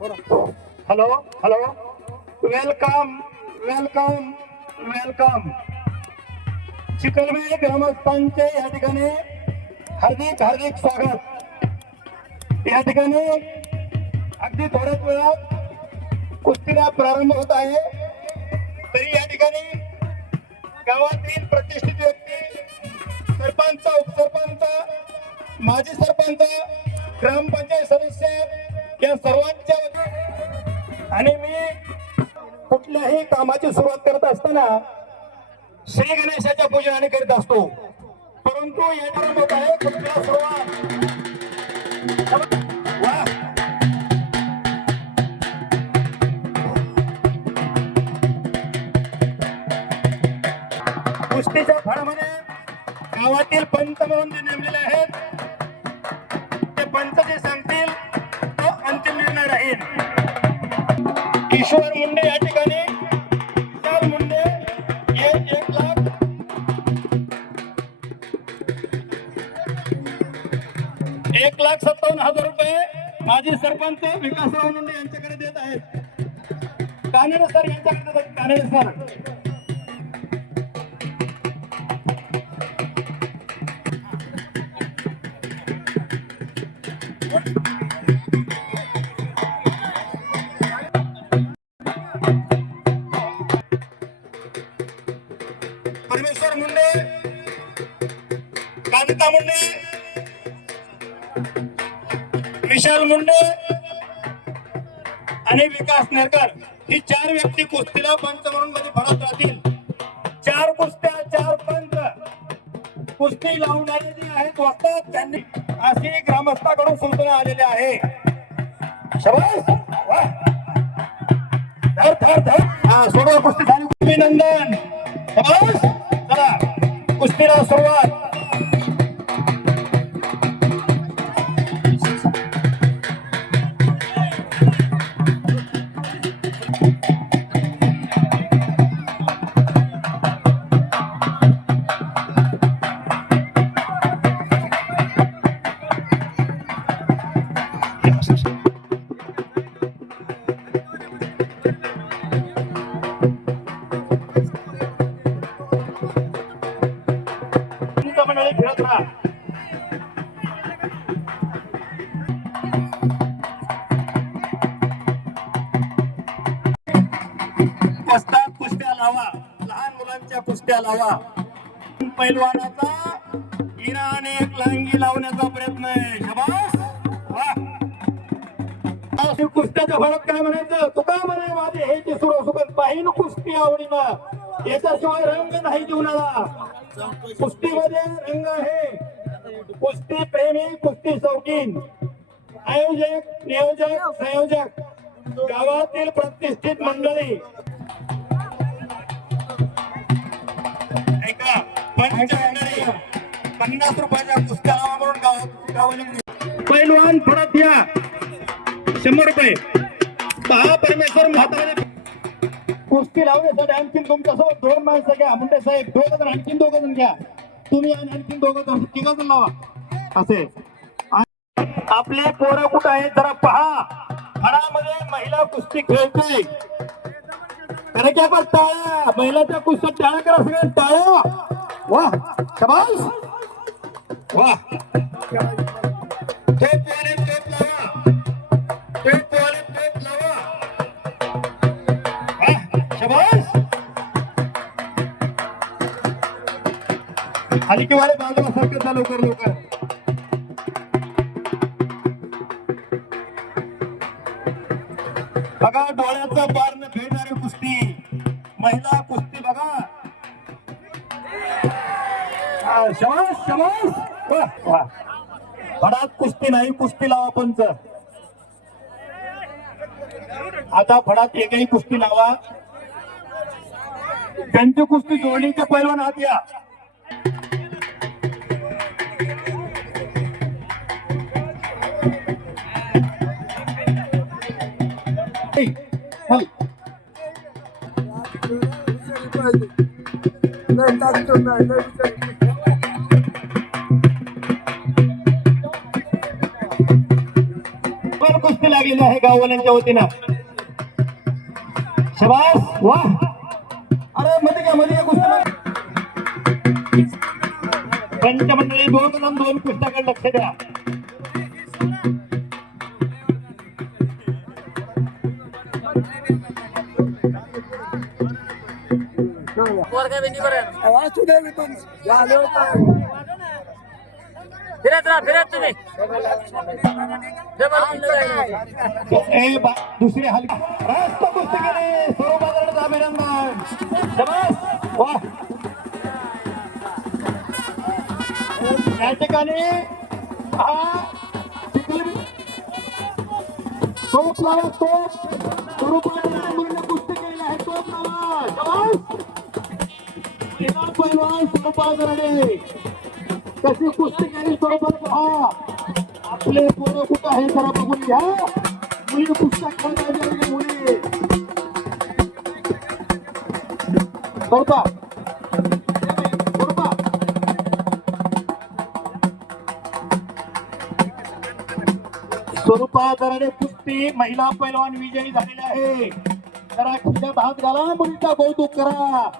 Hello hello, welcome welcome welcome. Chikhalbe ग्रामस्थांचे या ठिकाणी हार्दिक हार्दिक स्वागत. या ठिकाणी अगदी थोड्याच वेळात कुस्तीला प्रारंभ होत आहे. तरी या ठिकाणी गावातील प्रतिष्ठित व्यक्ती, सरपंच, उपसरपंच, माजी सरपंच, ग्रामपंचायत सदस्य या सर्वांच्या आणि मी कुठल्याही कामाची सुरुवात करत असताना श्री गणेशाच्या पूजनाने करीत असतो. परंतु या ठिकाणी होत आहे कुस्तीला सुरुवात. कुस्तीच्या फळामध्ये गावातील पंच म्हणून जे नेमलेले आहेत ते पंच जे सांगतील तो अंतिम निर्णय राहील. ईश्वर मुंडे या ठिकाणी, विशाल मुंडे हे 1,57,000 रुपये माजी सरपंच विकासराव मुंडे यांच्याकडे देत आहेत. कानेडे सर यांच्याकडे देतात. कानेडे सर, परमेश्वर मुंडे, कांता मुंडे, विशाल मुंडे आणि विकास नेरकर ही 4 व्यक्ती कुस्तीला पंच म्हणून मध्ये फळत राहतील. 4 कुस्त्या, 4 पंच कुस्ती लावणारे जे आहेत वस्तात त्यांनी अशी ग्रामस्थाकडून सूचना आलेल्या आहे. शाबास, वाह, धर धर धर. हा, सोडवा कुस्ती झाली. अभिनंदन. शाबास. चला कुस्तीला सुरुवात. खेळत राहा. वस्ताद कुस्त्या लावा, लहान मुलांच्या कुस्त्या लावा. पैलवानाचा इराण एक लंगी लावण्याचा प्रयत्न आहे. शाबास, वाह. कुस्त्याच्या फळात काय म्हणायचं? तुका म्हणे माझे हे जे सुखद पाहिन कुस्ती आवडीनं, याच्याशिवाय रंग नाही जीवनाला. कुस्तीमध्ये रंग आहे. कुस्ती प्रेमी, कुस्ती शौकीन, आयोजक, नियोजक, संयोजक, गावातील प्रतिष्ठित मंडळी. ऐका, पंच मंडळी 50 रुपयाच्या कुस्त्या लावा म्हणून गावाला पैलवान परत या. 100 रुपये. पहा, परमेश्वर म्हातारे कुस्ती लावण्यासाठी आणखीन तुमच्यासोबत 2 माणसं घ्या. मुंडे साहेब 2 जण, आणखीन 2 जण घ्या. तुम्ही आणि आणखीन 2 जण, 3 जण लावा. असे आपले पोरं कुठं आहेत जरा पहा. घरामध्ये महिला कुस्ती खेळते. त्याला काय पण टाळ्या. महिलाच्या कुस्तीत टाळ्या करा, सगळ्या टाळ्या. वाह, शाबास, वाह. टेप लावा, टेप लावा. हलकी वाले बाजूला सरकत जा लवकर लवकर. बघा, डोळ्याचं पारण फेडणारी कुस्ती, महिला कुस्ती बघा. शाबास, शाबास, वाह वाह. फडात कुस्ती नाही, कुस्ती लावा पंच. आता फडात एकही कुस्ती लावा. त्यांची कुस्ती जोडणीचे पैलवान हात या. कुस्ती लागलेली आहे गाववाल्यांच्या वतीनं. शबास वा. अरे मध्ये कुस्ती पंचमंडळी 2 जण 2 पुस्तकाकडे लक्ष द्या. दुसरी हलकी रास्त कुस्ती केली. स्वरूपाचं अभिनंदन. शबास वा. या ठिकाणी तोप लावा. स्वरूपाच्या मुलीने कुस्ती केलेली आहे. तोप लावा. शबास. पैलवान स्वरूपाने कशी कुस्ती केली. स्वरूपात पहा. आपले पोरं कुठं आहे जरा बघून घ्या. मुली पुस्तक खेळता मुली स्वरूपा स्वरूपाने कुस्ती महिला पैलवान विजयी झालेली आहे. जरा खिशात हात घाला. मुलीचा कौतुक करा.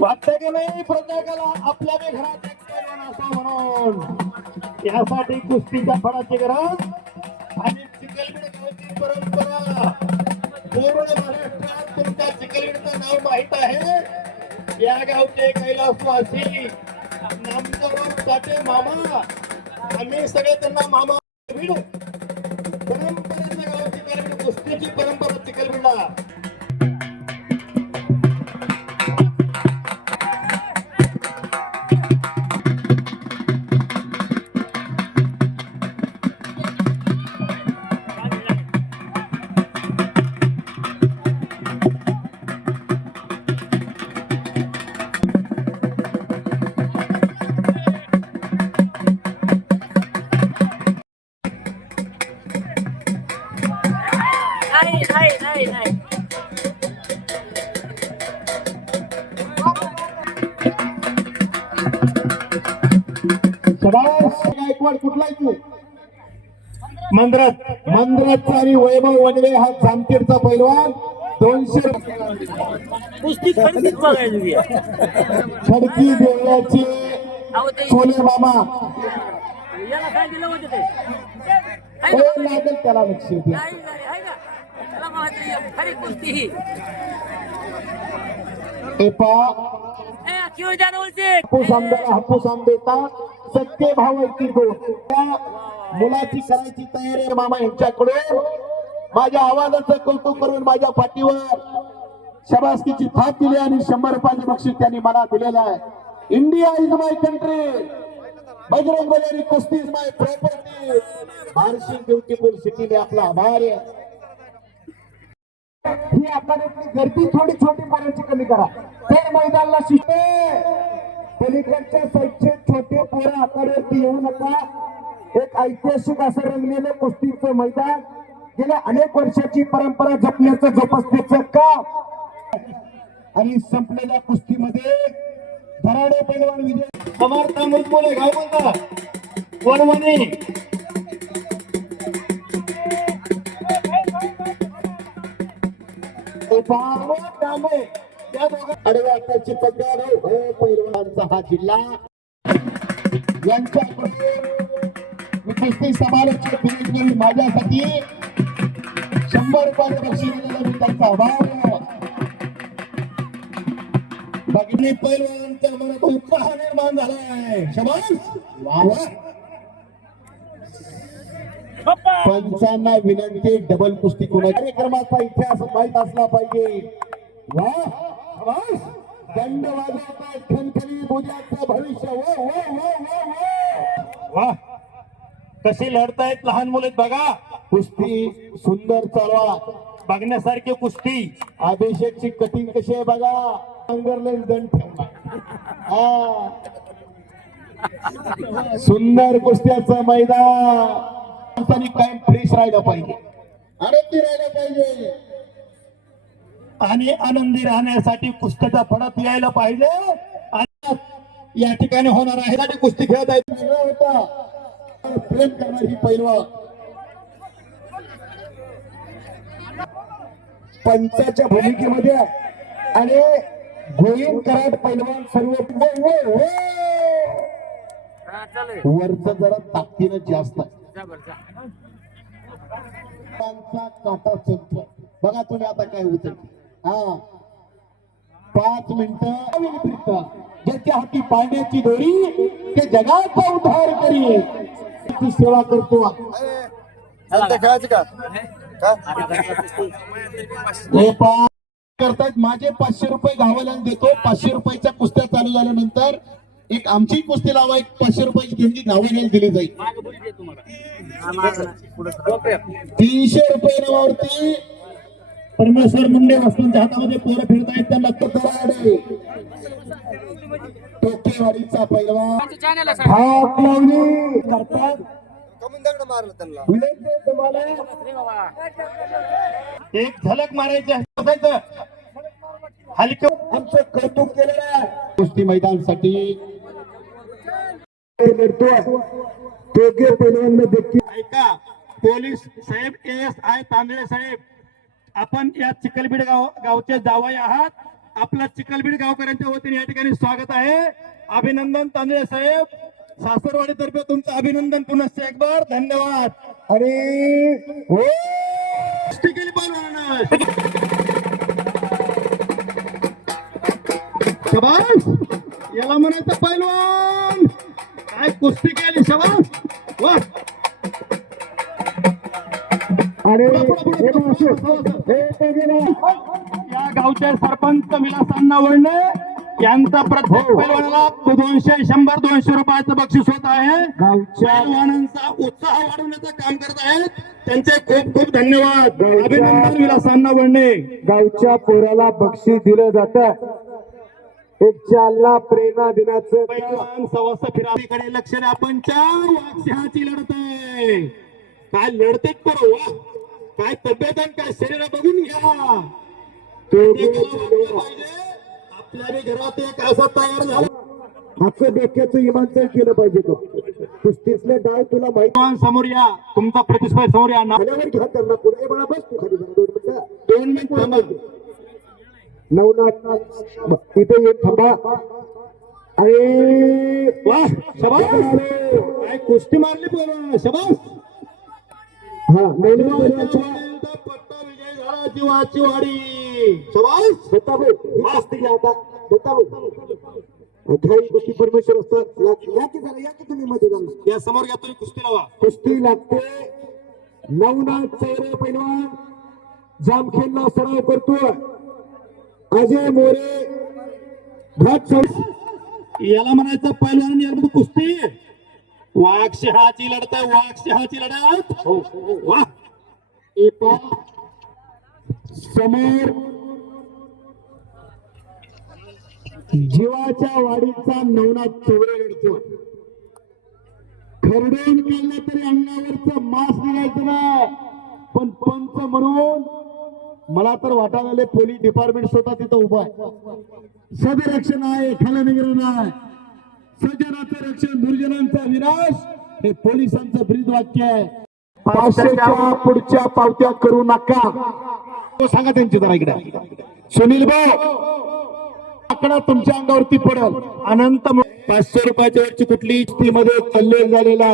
वाटतं की नाही प्रत्येकाला आपल्या बी घरात एक पैलवान असा म्हणून. यासाठी कुस्तीच्या फळाची गरज आणि चिखलबीड गावची परंपरा. पूर्ण महाराष्ट्रात तुमच्या चिखलबीडचं नाव माहित आहे. या गावचे कैलासवासी नामदेवराव साठे मामा. आम्ही सगळे त्यांना मामा. परंपरेचं गाव चिखलबीड. कुस्तीची परंपरा चिखलबीडला. गायकवाड कुठलाय तू? मंद्रात आणि वैभव वनवे हा जामखेडचा पैलवान. 200 खडकी देवळाचे सोने मामा. लागेल त्याला लक्ष. हापूस आंबेता सत्य भावाची त्या मुलाची करायची तयारी मामा यांच्याकडून. माझ्या आवाजाचं कौतुक करून माझ्या पाठीवर शबासकीची थाप दिली आणि 100 रुपयाचे बक्षीस त्यांनी मला दिलेलं आहे. India is my country. Bajrang Bali कुस्ती is my property. Barshi beautiful city में आपला आभार आहे. ही आखाड्यातली गर्दी थोडी छोटी पाण्याची कमी करा. ते मैदानाला शिकते. पलीकडच्या साईडचे छोटे पोरं आखाड्यावरती येऊ नका. एक ऐतिहासिक असं रंगलेलं कुस्तीचं मैदान. गेल्या अनेक वर्षाची परंपरा जपण्याचं जोपासण्याचं काम. आणि संपलेल्या कुस्तीमध्ये धराडे पैलवान विजय समर्थ मुलमुले गाव बोलता वनवणी. आडव्या हाताची पगार हो पैलवानांचा हा जिल्हा. यांच्याकडून कुस्ती समालोचक दिनेश माझ्यासाठी 100 रुपयाचे बक्षीस दिलेलं मी त्यांचा आभार. बाकी पैलवानांच्या मनात उत्साह निर्माण झालाय. शबास वा वा. पंचांना विनंती डबल कुस्ती कोणा कार्यक्रमाचा इतिहास माहित असला पाहिजे. वा शबास. दंड वाजवता खणखणी उद्याचं भविष्य. वा वा वा वा वा. कशी लढतायत लहान मुलं बघा. कुस्ती सुंदर चालवा. बघण्यासारखी कुस्ती. अभिषेकची कटिंग कशी आहे बघा. अंगरले दंड ठेवला. सुंदर कुस्त्याचं मैदान. कायम फ्रेश राहिलं पाहिजे. आनंदी राहिलं पाहिजे. आणि आनंदी राहण्यासाठी कुस्त्याचा फळात यायला पाहिजे. आणि या ठिकाणी होणार आहे कुस्ती खेळत आहेत. होता प्रेम करणारी पैलवान पंचाच्या भूमिकेमध्ये आणि गोविंद कराड पैलवान सर्व वरच जरा ताकदीनं जास्त आहे काटा चलतो बघा तुम्ही आता काय होत हा 5 मिनिटं ज्याच्या हाती पाण्याची दोरी ते जगाचा उद्धार करी सेवा करतो करतायत माझे 500 रुपये गावाला देतो 500 रुपयाच्या कुस्त्या चालू झाल्यानंतर एक आमची कुस्ती लावा एक 500 रुपयाची देणगी गावाला दिली जाईल 300 रुपये नावावरती परमेश्वर मुंडे वस्तूंच्या हातामध्ये पोरं फिरतायत त्यांना कराडे टोकेवाडीचा पैलवान हाक लावली करतात तुम्हाला एक झलक मारायची आहे हलक्या आमचं कौतुक केलेलं आहे कुस्ती मैदानासाठी टोके पैलवान देखील ऐका पोलीस साहेब ASI तांदळे साहेब आपण या चिखलबीड गावचे जावई आहात आपला चिखलबीड गावकऱ्यांच्या वतीने या ठिकाणी स्वागत आहे अभिनंदन तांदळे साहेब सासरवाडी तर्फे तुमचं अभिनंदन पुनश्च एक बार धन्यवाद अरे हो कुस्ती केली पैलवानानं शबाश याला म्हणायचं पैलवान काय कुस्ती केली शबाश वा अरे या गावचे सरपंच विलासांना वळणे यांचा प्रत्येक पैलवानाला 200 100 200 रुपयाचं बक्षीस होत आहे पैलवानांचा उत्साह वाढवण्याचं काम करत आहेत त्यांचे खूप खूप धन्यवाद अभिनंदन विलासांना वळणे गावच्या पोराला बक्षीस दिलं जातं एक चालना प्रेरणा दिनाचं पैलवान सवस्त फिरावीकडे लक्ष द्या आपण 4 वाघसिंहाची लढत आहे काय लढतेत बरं वा काय तब्येत आणि काय शरीर बघून घ्या आपल्या घरात एक असा तयार झाला आपलं डोक्याचं इमानचं केलं पाहिजे तो कुस्तीतले डाव तुला माहिती समोर या तुमचा प्रतिस्पर्धी समोर या आल्यावर घ्या त्यांना पुढे मला बस तू खाली 2 मिनिटं 2 मिनिट नवनाथ इथे एक थांबा अरे वा शबास काय कुस्ती मारली बोल शबास हा पट्टा विजय झाला जीवाची वाडी शबास आता गोष्टी परमेश्वर असतात या की तुम्ही मध्ये या समोर या तुम्ही कुस्ती लावा कुस्ती लागते नवनाथ चौरे पैलवान जामखेडला सराव करतोय अजय मोरे घाट याला म्हणायचं पैलवान याला कुस्ती वाघसिंहाची लढत आहे वाघसिंहाची लढत वा समोर जीवाच्या वाडीचा नवनाथ चौरे लढतो खरडून केलं तरी अंगावरच मांस निघायचं नाही पण पंच म्हणून मला तर वाटायला आले पोलीस डिपार्टमेंट स्वतः तिथं उभा आहे सदरक्षण आहे खालनिग्रह नाही सज्जनाचं रक्षण दुर्जनांचा विनाश हे पोलिसांचं ब्रीद वाक्य आहे 500च्या पुढच्या पावत्या करू नका सांगा त्यांची जरा इकडे सुनील भाऊ आकडा तुमच्या अंगावरती पडल अनंत 500 रुपयाच्या वरची कुठली मध्ये कल्लेल झालेला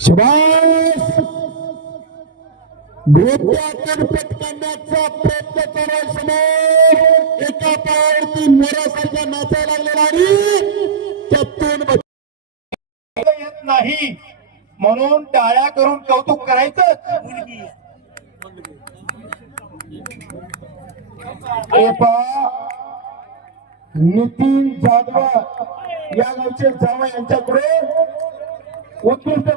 शबाश पट करण्याचा प्रयत्न करा समोर एका पायावरती मोरासारखा नाचायला लागलेला आणि त्यातून येत नाही म्हणून टाळ्या करून कौतुक करायचं नितीन जाधव या गावचे जावई यांच्याकडे उत्कृष्ट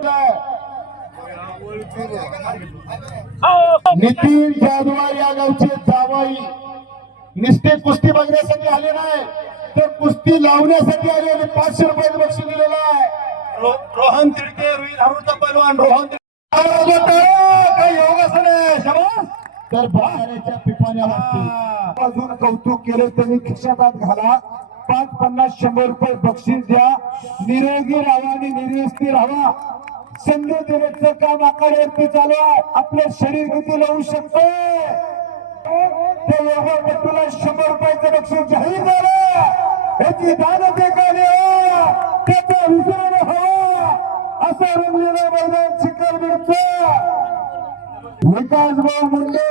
नितीन जाधव या गावचे जावई निष्ठे कुस्ती बघण्यासाठी आले नाही तर कुस्ती लावण्यासाठी आले आणि 500 रुपये बक्षीस दिलेलं आहे रोहन तिडके रुई धारूरचा पैलवान रोहन काही योगासन आहे शबास तर बाहेरच्या पिपाण्यावरती अजून कौतुक केलं त्यांनी खिशात घाला 5, 50, 100 रुपये बक्षीस द्या. निरोगी राहा आणि निर्व्यस्ती राहा. संधी देण्याचं काम आखाड्यावरती चालू आहे. आपलं शरीर किती लावू शकतो त्या योगापटूला 100 रुपयाचं बक्षीस जाहीर झालं. याची दाद एकाने त्याचा विसरून हवा असा रंगलेला मैदान चिखलदऱ्याचं. विकास भाऊ मुंडे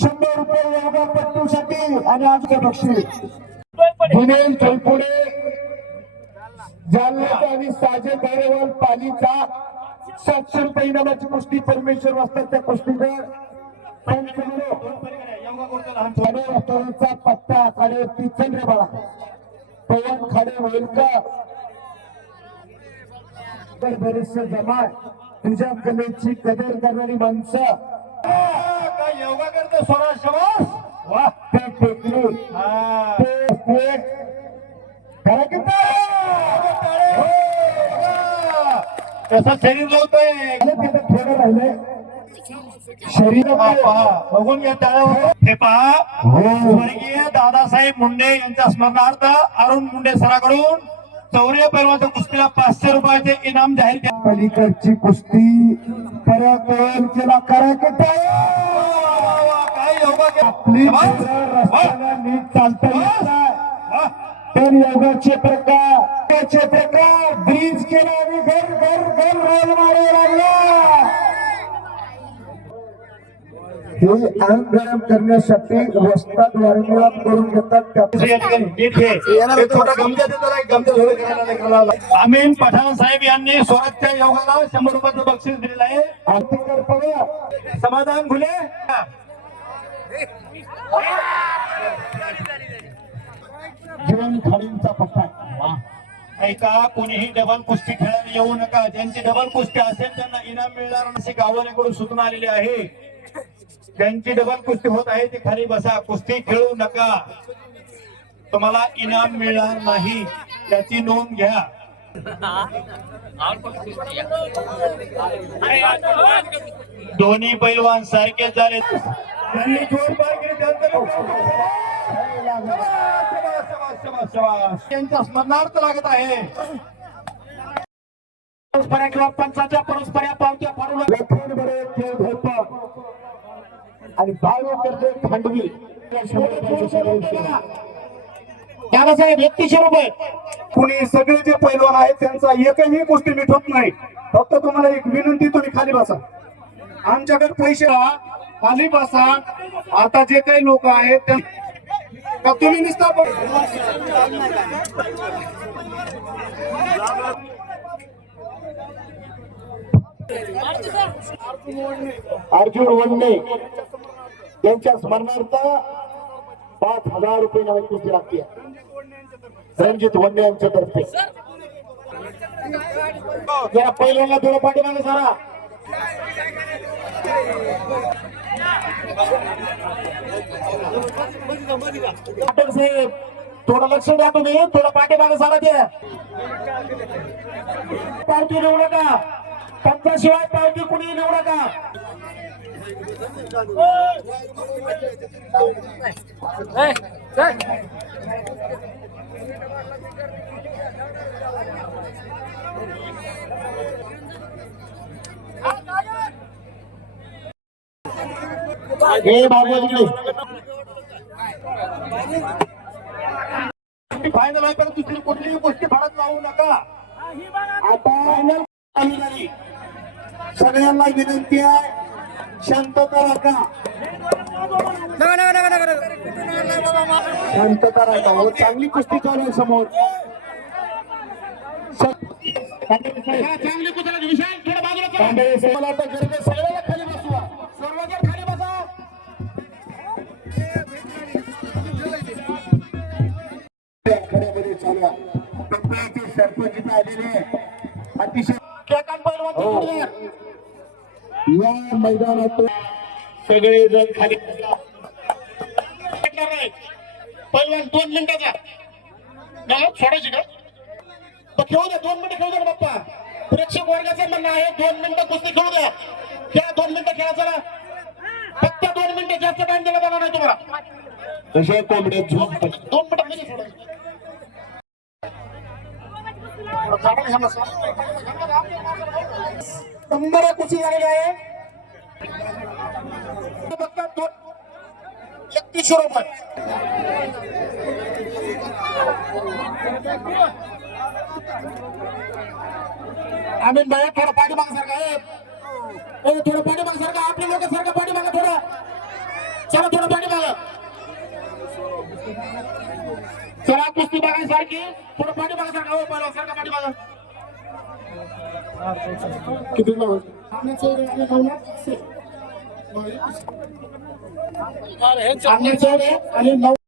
100 रुपये योगापटूसाठी आणि आज बक्षीस. दिनेश जयपुरे जालन्याचा आणि साजे दारेवाल पालीचा 700 रुपये इनामाची कुस्ती परमेश्वर वाजताच्या कुस्तीकर पंचचा पत्ता खाड्यावरती चंद्र बाळा पवन खाडे होईल का बरेचसे जमा तुझ्या कलेची कदर करणारी माणसं काय योगा करतो स्वरा शवास वाह ते टेकली ते करा की कसं शरीर लावतोय तिथं थोडं राहिलंय शरीर बघून घ्या त्याला. हे पहा स्वर्गीय दादासाहेब मुंडे यांच्या स्मरणार्थ अरुण मुंडे सराकडून चौर्य पैलवानच्या कुस्तीला 500 रुपयाचे इनाम जाहीर केले. पलीकडची कुस्ती पराक्रम केला करा की काय योगा केला. आपली रस्त्याला नीट चालता येत नाही तर योगाचे प्रकार ब्रिज केला आणि घर घर घर रोल मारायला लागला. हे अंग गरम करण्यासाठी वस्ताद वारंवार करून घेतात. अमीन पठाण साहेब यांनी स्वराजच्या योगाला 100 रुपयाचं बक्षीस दिलेलं आहे. आरतीकर पवा समाधान घुले जीवन खाडींचा पट्टा. ऐका कोणीही डबल कुस्ती खेळायला येऊ नका. ज्यांची डबल कुस्ती असेल त्यांना इनाम मिळणार अशी गाववाल्याकडून सूचना आलेली आहे. ज्यांची डबल कुस्ती होत आहे ती खाली बसा. कुस्ती खेळू नका. तुम्हाला इनाम मिळणार नाही त्याची नोंद घ्या. दोन्ही पैलवान सारखेच झाले. त्यांनी जोर पार केली त्यांच्या स्मरणार्थ लागत आहे. परस्परा किंवा पंचाच्या परस्परा पावत्या फाडून आणि बायो करते भांडवी त्याला साहेब 3100 रुपये. कुणी सगळे जे पैलवान आहेत त्यांचा एकही गोष्टी मिटवत नाही. फक्त तुम्हाला एक विनंती, तुम्ही खाली बसा. आमच्याकडे पैसे खाली बसा. आता जे काही लोक आहेत त्या तुम्ही निस्ता अर्जुन वंडे यांच्या स्मरणार्थ 5000 रुपये नवीन कुस्ती लागते. रणजित वंडे यांच्या तर्फे जरा पहिल्यांदा थोडं पाठीमागे सारा. साहेब थोडं लक्ष द्या. तुम्ही थोडं पाठीमागे सारा द्या. पावती देऊ नका. पंचाशिवाय पावती कुणी देऊ नका. हे भागवत फायनल आहे पण दुसरी कुठलीही गोष्टी फाडत लावू नका. आता फायनल चालू झाली. सगळ्यांना विनंती आहे शांतता राखा. शांतता राखा. हो चांगली कुस्ती चालू आहे समोर. चांगली कुठला विशाल थोडं बाजूला मला आता गरज आहे सगळ्याला खाली बसवा. सर्वजण खाली बसा. खड्यामध्ये चालू आहे. पिंपळाचे सरपंच इथं आलेले अतिशय या मैदानात सगळे जण खाली. पहिलवान 2 मिनिटाचा सोडायची का खेळू द्या. 2 मिनिटं खेळू द्या बाप्पा. प्रेक्षक वर्गाचं म्हणणं आहे 2 मिनिटं कुस्ती खेळू द्या. त्या 2 मिनिटं खेळायचं ना. फक्त 2 मिनिटं जास्त टाइम दिला जाणार नाही तुम्हाला. तसे कोंबडे झोप 2 मिनिटं सोडायचं. नंबर कुस्ती झालेली आहे फक्त 3100 रुपये. आम्ही भाई थोडं पाठीमाग सारखा आहे. थोडं पाठीमाग सारखा आपले लोक सारखं पाठीमाग थोडं चला थोडं पाठीमाग चला कुस्ती बघायसारखी थोडं पाठीमाग सारखा हो पहिला सारखा पाठीमाग किती आणि